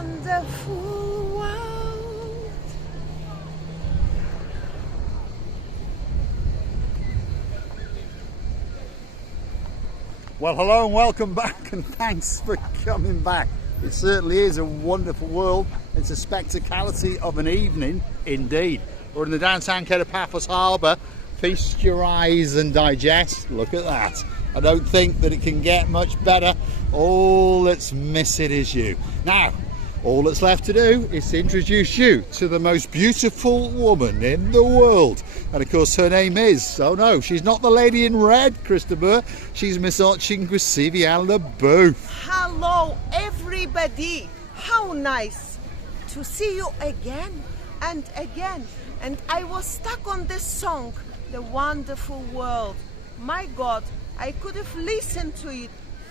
wonderful world. Well, hello and welcome back, and thanks for coming back. It certainly is a wonderful world. It's a spectacality of an evening indeed. We're in the downtown Kato, Paphos Harbour. Feast your eyes and digest. Look at that. I don't think that it can get much better. All that's missing is you. Now, all that's left to do is to introduce you to the most beautiful woman in the world. And of course her name is, oh no, she's not the lady in red, Christopher. She's Miss Cinqueciviana Booth. Hello everybody. How nice to see you again and again. And I was stuck on this song, The Wonderful World. My God, I could have listened to it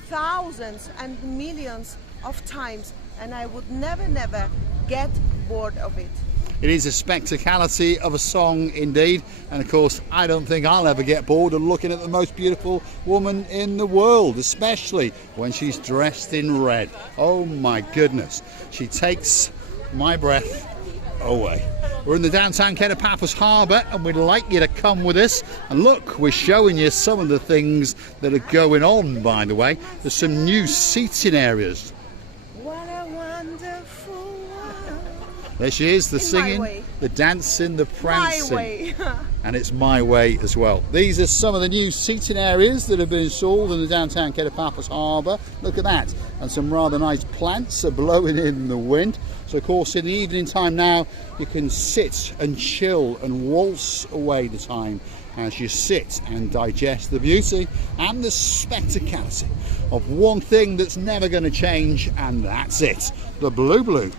thousands and millions of times and I would never get bored of it. It is a spectacality of a song indeed, and of course I don't think I'll ever get bored of looking at the most beautiful woman in the world, especially when she's dressed in red. Oh my goodness, she takes my breath away. We're in the downtown Kato, Paphos Harbour, and we'd like you to come with us. And look, we're showing you some of the things that are going on, by the way. There's some new seating areas. What a wonderful world. There she is, the singing, the dancing, the prancing. My way. And it's my way as well. These are some of the new seating areas that have been installed in the downtown Kato, Paphos Harbour. Look at that. And some rather nice plants are blowing in the wind. So of course in the evening time now you can sit and chill and waltz away the time as you sit and digest the beauty and the spectacality of one thing that's never going to change, and that's it. The blue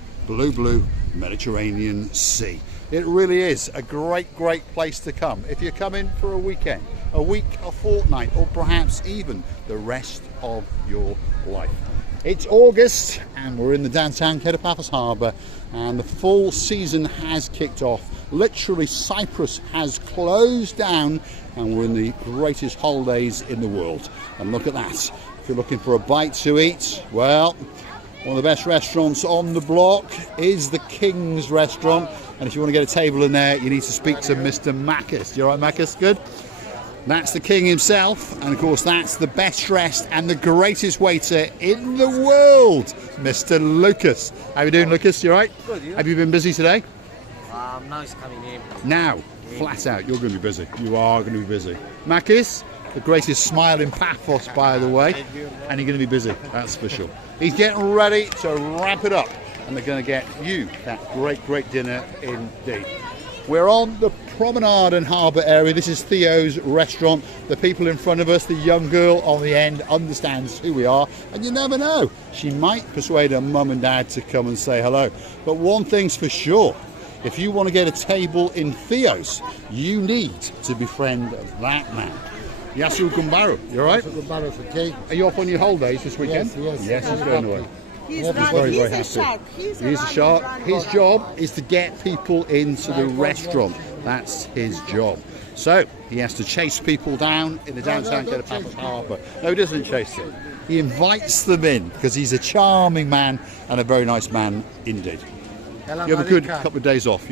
Mediterranean Sea. It really is a great place to come if you're coming for a weekend, a week, a fortnight, or perhaps even the rest of your life. It's August and we're in the downtown Kato, Paphos Harbour, and the fall season has kicked off. Literally Cyprus has closed down and we're in the greatest holidays in the world. And look at that. If you're looking for a bite to eat, well, one of the best restaurants on the block is the King's Restaurant. And if you want to get a table in there, you need to speak to Mr. Makis. You all right, Makis? Good? That's the king himself, and of course that's the best dressed and the greatest waiter in the world, Mr. Lucas. How you doing, Lucas? You all right? Good, you? Have you been busy today? Now it's coming in. Now, flat out, you're going to be busy. You are going to be busy. Makis, the greatest smile in Paphos, by the way, and you're going to be busy, that's for sure. He's getting ready to wrap it up, and they're going to get you that great dinner indeed. We're on the promenade and harbour area. This is Theo's restaurant. The people in front of us, the young girl on the end, understands who we are, and you never know, she might persuade her mum and dad to come and say hello. But one thing's for sure, if you want to get a table in Theo's, you need to befriend that man. Yasu Gumbaru, you alright? Are you off on your holidays this weekend? Yes, he's going away. He's very happy. a shark. He's a shark. His job is to get people into the restaurant. That's his job. So he has to chase people down in the downtown Kato, Paphos Harbour. No, he doesn't chase them. He invites them in because he's a charming man and a very nice man indeed. You have a good couple of days off.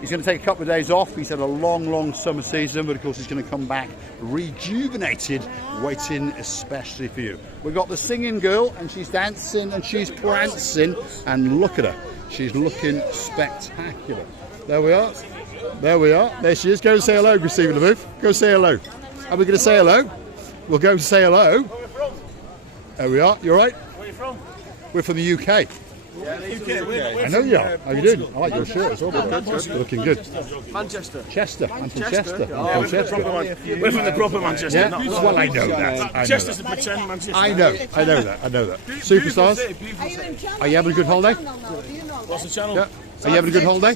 He's going to take a couple of days off. He's had a long summer season, but of course he's going to come back rejuvenated, waiting especially for you. We've got the singing girl, and she's dancing and she's prancing, and look at her. She's looking spectacular. There we are. There she is. Go and say hello, Christine Lamouth. Go say hello. Are we going to say hello? We'll go and say hello. Where are you from? There we are. You all right? Where are you from? We're from the UK. UK. I know you are. How you doing? I like your shirt as well. You're looking good. Manchester. Chester. I'm from Chester. Yeah, we're from the proper Manchester. Yeah? Well, I know that. Chester's the pretend Manchester. I know that. Superstars. Are you having a good holiday? What's the channel? Yeah. Are you having a good holiday?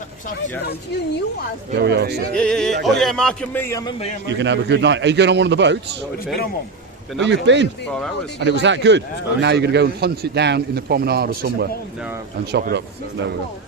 Yeah. You knew us. There we are, sir. Yeah. Oh yeah, Mark and me. I remember. You can have a good night. Are you going on one of the boats? We've been on one. Oh, you've been? 4 hours. And it was that good? And now you're going to go and hunt it down in the promenade or somewhere? No. And chop it up? There we are.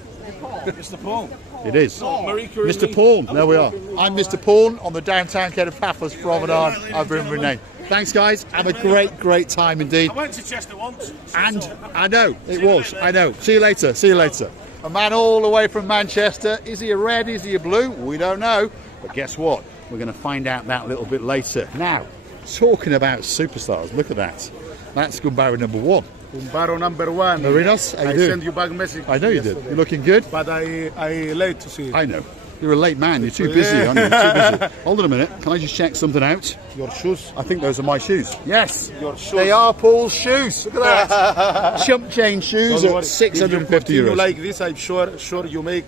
Mr. Paul. It is. Marika Mr. Paul. There we are. I'm Mr. Paul on the downtown Kato, Paphos promenade. I've been renamed. Thanks, guys. Have a great time indeed. I went to Chester once. And I know, it was. I know. See you later. See you later. A man all the way from Manchester. Is he a red? Is he a blue? We don't know. But guess what? We're going to find out that a little bit later. Now, talking about superstars, look at that. That's Gumbaro number 1. Gumbaro number 1. Marinos, how you I doing? sent you back message. I know you did. You're looking good. But I late to see it. I know. You're a late man. You're too busy, aren't you? You're too busy. Hold on a minute. Can I just check something out? Your shoes. I think those are my shoes. Yes. Your shoes. They are Paul's shoes. Look at that. Chump chain shoes Don't at worry. 650 If you euros. like this, I'm sure you make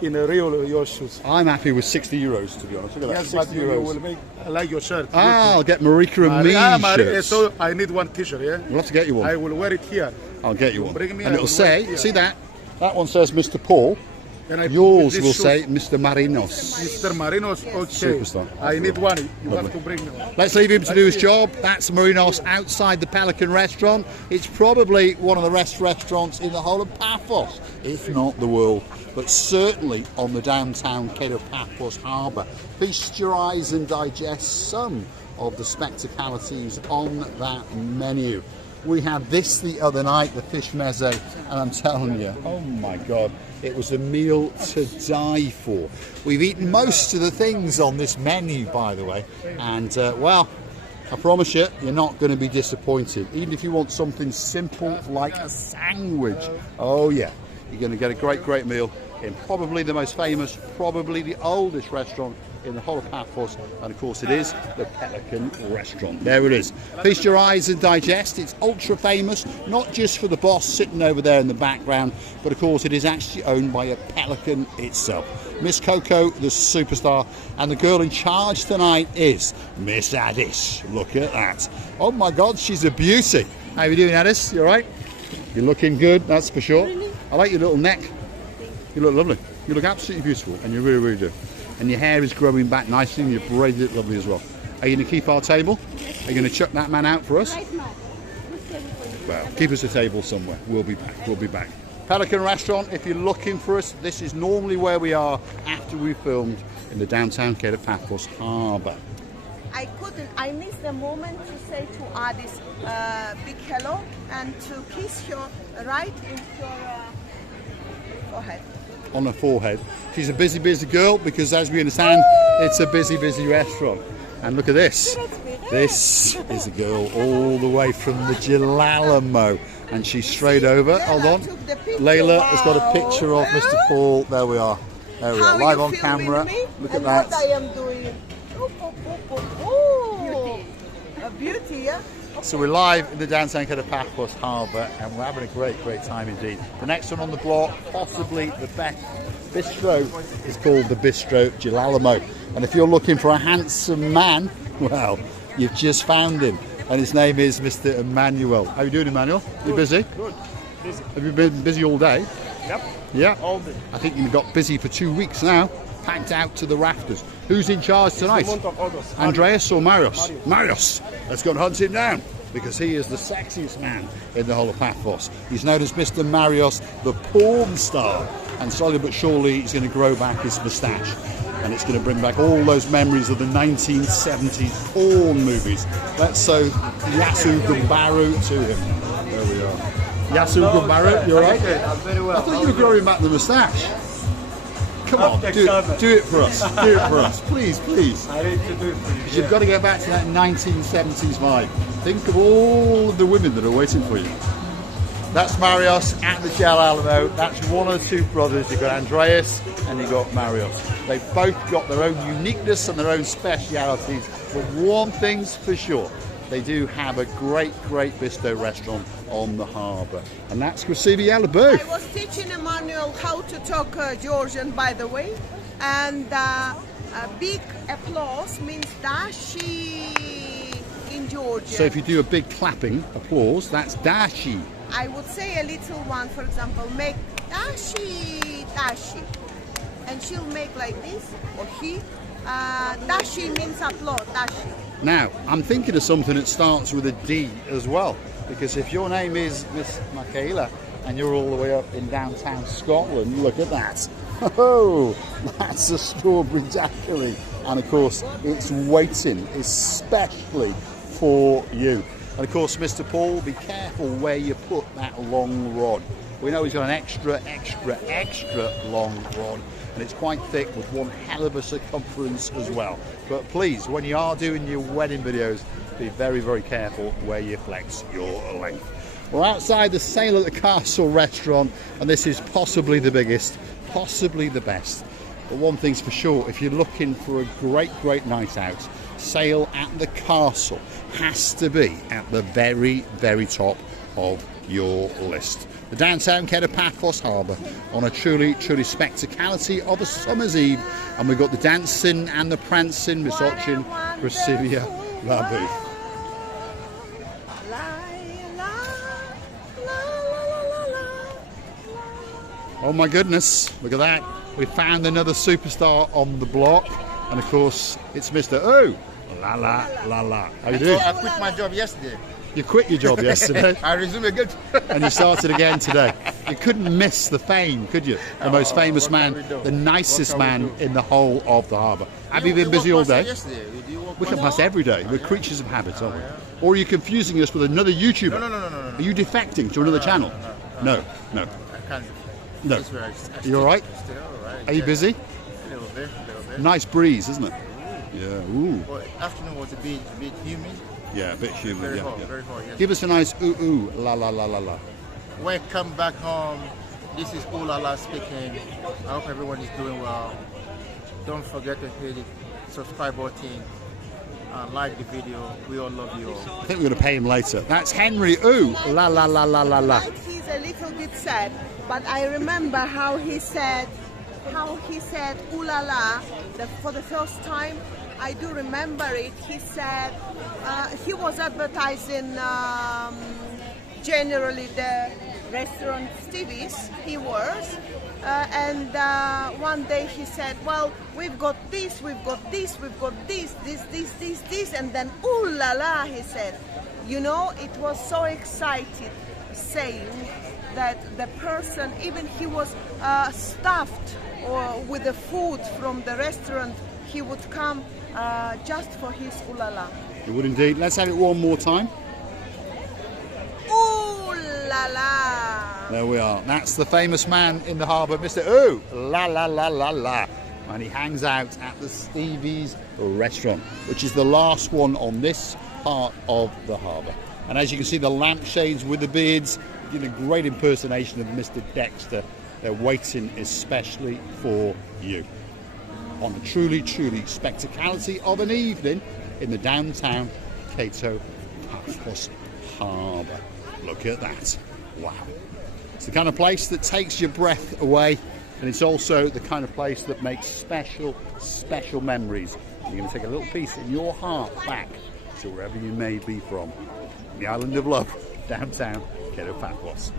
in a real your shoes. I'm happy with 60 euros, to be honest. Look at Yes, that. but 60 you euros. will make. I like your shirt. I'll get Marika and me shirts. So I need one t-shirt, yeah? We'll have to get you one. I will wear it here. I'll get you one. Bring me, And I it'll will say, wear it see here. that? That one says Mr. Paul. And I put Yours this will shoes. say Mr. Marinos. Mr. Marinos, okay. Superstar. I need one. You Lovely. have to bring me. Let's leave him to do his job. That's Marinos outside the Pelican restaurant. It's probably one of the best restaurants in the whole of Paphos, if not the world, but certainly on the downtown Kato Paphos Harbour. Feast your eyes and digest some of the spectacalities on that menu. We had this the other night, the fish meze, and I'm telling you, oh my God, it was a meal to die for. We've eaten most of the things on this menu, by the way, and well, I promise you, you're not going to be disappointed. Even if you want something simple like a sandwich, oh yeah, you're going to get a great meal in probably the most famous, probably the oldest restaurant in the whole of Paphos, and of course it is the Pelican restaurant. There it is. Feast your eyes and digest. It's ultra famous, not just for the boss sitting over there in the background, but of course it is actually owned by a Pelican itself. Miss Coco, the superstar, and the girl in charge tonight is Miss Addis. Look at that. Oh my God, she's a beauty. How are you doing, Addis? You all right? You're looking good, that's for sure. I like your little neck. You look lovely. You look absolutely beautiful, and you really do. And your hair is growing back nicely, and you've braided it lovely as well. Are you going to keep our table? Are you going to chuck that man out for us? Well, keep us a table somewhere. We'll be back. We'll be back. Pelican restaurant, if you're looking for us, this is normally where we are after we filmed in the downtown Kato Paphos Harbour. I missed the moment to say to Addis big hello and to kiss her right in your forehead. On her forehead. She's a busy girl because, as we understand, it's a busy restaurant. And look at this. This is a girl all the way from the Gelamo, and she's straight over. Hold on. Layla has got a picture of Mr. Paul. There we are. There we are. Live on camera. Look at that. What I am doing. Oh, a beauty, yeah. So we're live in the downtown Kato Paphos Harbour, and we're having a great time indeed. The next one on the block, possibly the best bistro, is called the Bistro Gelamo. And if you're looking for a handsome man, well, you've just found him. And his name is Mr. Emmanuel. How are you doing, Emmanuel? You busy? Good. Busy. Have you been busy all day? Yep. Yeah. All day. I think you've got busy for 2 weeks now, packed out to the rafters. Who's in charge tonight? The month of August. Andreas or Marios? Marios. Let's go and hunt him down, because he is the sexiest man in the whole of Paphos. He's known as Mr. Marios, the porn star. And slowly but surely he's going to grow back his moustache. And it's going to bring back all those memories of the 1970s porn movies. Let's show Yasu Gumbaro to him. There we are. Yasu Gumbaro, you alright? I'm very well. I thought you were growing back the moustache. Come on, do it for us. Do it for us. Please. I need to do it for you. Because you've got to get back to that 1970s vibe. Think of all of the women that are waiting for you. That's Marios at the Gelamo. That's one of the two brothers. You've got Andreas and you've got Marios. They've both got their own uniqueness and their own specialities. But one thing's for sure, they do have a great bistro restaurant on the harbour. And that's Krasivi Yalabu. I was teaching Emmanuel how to talk Georgian, by the way. And a big applause means dashi in Georgian. So if you do a big clapping applause, that's dashi. I would say a little one, for example, make dashi. And she'll make like this, or he. Dashi means applause, dashi. Now, I'm thinking of something that starts with a D as well. Because if your name is Miss Michaela and you're all the way up in downtown Scotland, look at that. Oh, that's a strawberry daiquiri. and of course it's waiting especially for you. And of course, Mr. Paul, be careful where you put that long rod. We know he's got an extra long rod, and it's quite thick with one hell of a circumference as well. But please, when you are doing your wedding videos, be very, very careful where you flex your length. We're outside the Sail at the Castle restaurant, and this is possibly the biggest, possibly the best. But one thing's for sure, if you're looking for a great night out, Sail at the Castle has to be at the very, very top of your list. The downtown Kato Paphos Harbour on a truly spectacality of a summer's eve, and we've got the dancing and the prancing, Miss Ochin, Brasilia, Labu. Oh my goodness, look at that. We found another superstar on the block, and of course it's Mr. Oh, la la la la. How you doing? I quit my job yesterday. You quit your job yesterday I resumed again. and you started again today. You couldn't miss the fame, could you? The most famous man, the nicest man in the whole of the harbour. Have you been busy all day? We come past every day. We're creatures of habit, aren't we? Or are you confusing us with another YouTuber? No. Are you defecting to another channel? No. I can't. No. Are you all right? Still all right. Are you busy? A little bit. Nice breeze, isn't it? Yeah. Ooh. Well, afternoon was a bit humid. Yeah, a bit humid. Very Yeah, hot, yeah. very hot. Yes. Give us a nice ooh la la la la la. Welcome back home. This is Ulala speaking. I hope everyone is doing well. Don't forget to hit the subscribe button and like the video. We all love you all. I think we're going to pay him later. That's Henry. Ooh la la la la la la. He's a little bit sad, but I remember how he said ooh la la for the first time. I do remember it. He said he was advertising generally the restaurant Stevie's. He was, and one day he said, "Well, we've got this, we've got this, we've got this, and then ooh la la." He said, "You know, it was so excited, saying that the person, even he was stuffed or with the food from the restaurant, he would come." Just for his ooh la la. It would indeed. Let's have it one more time. Ooh la la. There we are. That's the famous man in the harbour, Mr. Ooh la la la la la. And he hangs out at the Stevie's restaurant, which is the last one on this part of the harbour. And as you can see, the lampshades with the beards, did a great impersonation of Mr. Dexter. They're waiting especially for you on the truly spectacality of an evening in the downtown Kato Paphos Harbour. Look at that. Wow. It's the kind of place that takes your breath away, and it's also the kind of place that makes special memories. You're going to take a little piece in your heart back to wherever you may be from. The island of love, downtown Kato Paphos.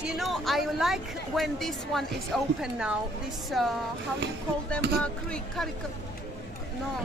Do you know, I like when this one is open now. This, how you call them? No.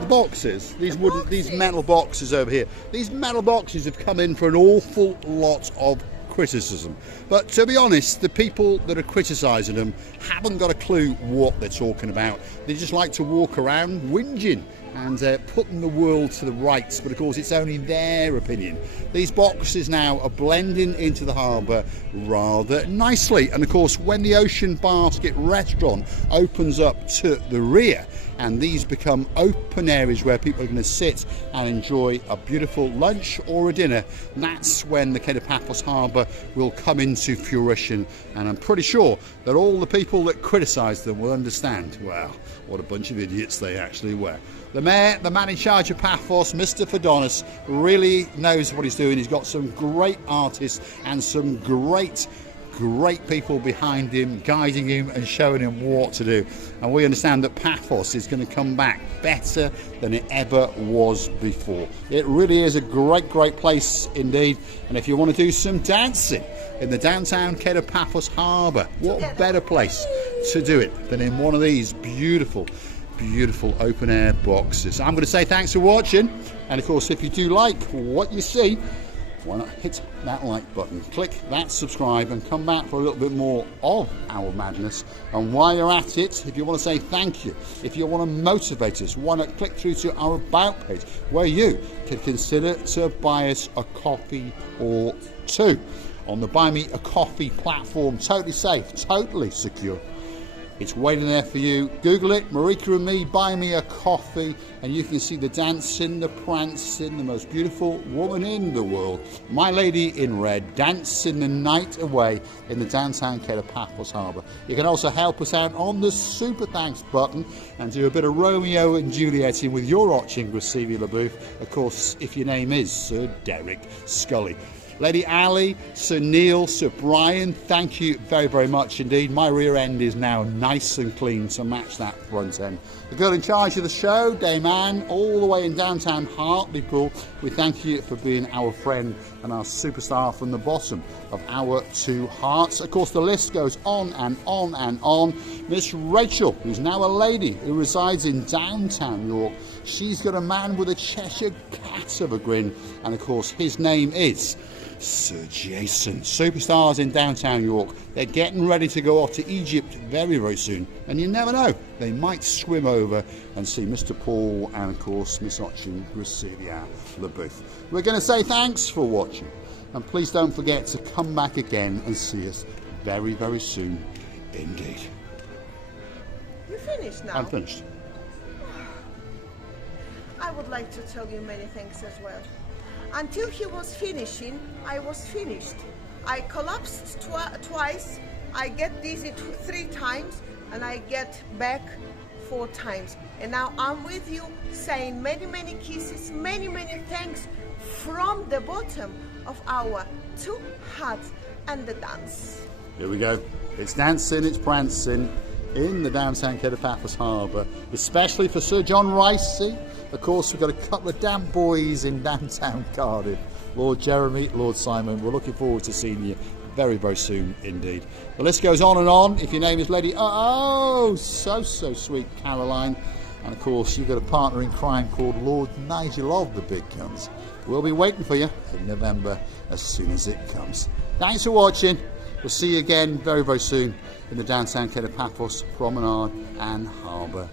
The boxes, these boxes. metal boxes over here. These metal boxes have come in for an awful lot of criticism. But to be honest, the people that are criticising them haven't got a clue what they're talking about. They just like to walk around whinging and putting the world to the rights, but of course it's only their opinion. These boxes now are blending into the harbour rather nicely, and of course when the Ocean Basket restaurant opens up to the rear and these become open areas where people are going to sit and enjoy a beautiful lunch or a dinner, that's when the Kato Paphos Harbour will come into fruition. And I'm pretty sure that all the people that criticise them will understand, wow, what a bunch of idiots they actually were. The mayor, the man in charge of Paphos, Mr. Fodonis, really knows what he's doing. He's got some great artists and some great people behind him, guiding him and showing him what to do. And we understand that Paphos is going to come back better than it ever was before. It really is a great place indeed. And if you want to do some dancing in the downtown Kato Paphos Harbour, what better place to do it than in one of these beautiful open air boxes. I'm going to say thanks for watching, and of course if you do like what you see, why not hit that like button, click that subscribe, and come back for a little bit more of our madness. And while you're at it, if you want to say thank you, if you want to motivate us, why not click through to our About page, where you can consider to buy us a coffee or two on the Buy Me a Coffee platform. Totally safe, totally secure. It's waiting there for you. Google it, Marika and me, buy me a coffee, and you can see the dancing, the prancing, the most beautiful woman in the world, my lady in red, dancing the night away in the downtown Kato, Paphos Harbour. You can also help us out on the super thanks button and do a bit of Romeo and Juliet with your watching Gracivi LaBouffe, of course, if your name is Sir Derek Scully. Lady Ali, Sir Neil, Sir Brian, thank you very, very much indeed. My rear end is now nice and clean to match that front end. The girl in charge of the show, Dame Anne, all the way in downtown Hartlepool, we thank you for being our friend and our superstar from the bottom of our two hearts. Of course, the list goes on and on and on. Miss Rachel, who's now a lady who resides in downtown York, she's got a man with a Cheshire cat of a grin, and of course, his name is Sir Jason. Superstars in downtown York. They're getting ready to go off to Egypt very, very soon. And you never know, they might swim over and see Mr. Paul and, of course, Miss Ochin Gracilia LaBouffe. We're going to say thanks for watching. And please don't forget to come back again and see us very, very soon indeed. You finished now? I'm finished. I would like to tell you many thanks as well. Until he was finishing, I was finished. I collapsed twice, I get dizzy 3 times, and I get back 4 times. And now I'm with you saying many, many kisses, many, many thanks from the bottom of our 2 hearts and the dance. Here we go. It's dancing, it's prancing in the downtown Kato, Paphos Harbour, especially for Sir John Ricey. Of course, we've got a couple of damn boys in downtown Cardiff. Lord Jeremy, Lord Simon, we're looking forward to seeing you very, very soon indeed. The list goes on and on. If your name is Lady, oh, so sweet Caroline. And of course, you've got a partner in crime called Lord Nigel of the Big Guns. We'll be waiting for you in November as soon as it comes. Thanks for watching. We'll see you again very, very soon in the downtown Kato, Paphos Promenade and Harbour